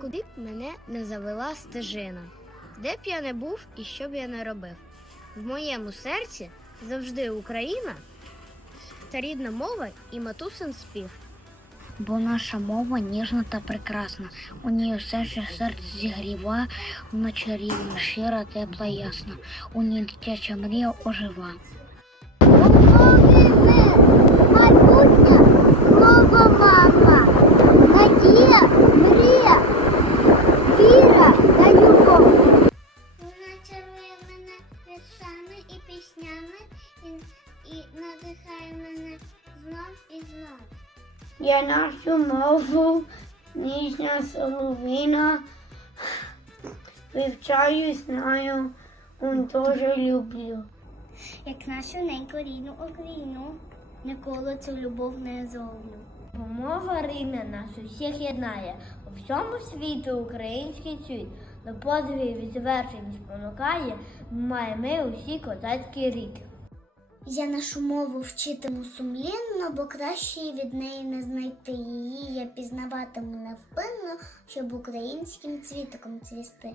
Куди б мене не завела стежина, де б я не був і що б я не робив. В моєму серці завжди Україна та рідна мова і матусин спів. Бо наша мова ніжна та прекрасна. У ній усе, що серце зігріва, вона чарівна, щира, тепла, ясна. У ній дитяча мрія ожива. Віршами і піснями і, і надихає мене знов і знов. Я нашу мову, ніжна соловина, вивчаю, знаю, он дуже люблю. Як нашу неньку рідну Україну, ніколи цю любов не зовню. Бо мова рідна нас усіх єднає, у всьому світу український цвіт, до подвигів і звершень спонукає, має ми усі козацькі рік. Я нашу мову вчитиму сумлінно, бо краще від неї не знайти її. Я пізнаватиму невпинно, щоб українським цвітком цвісти.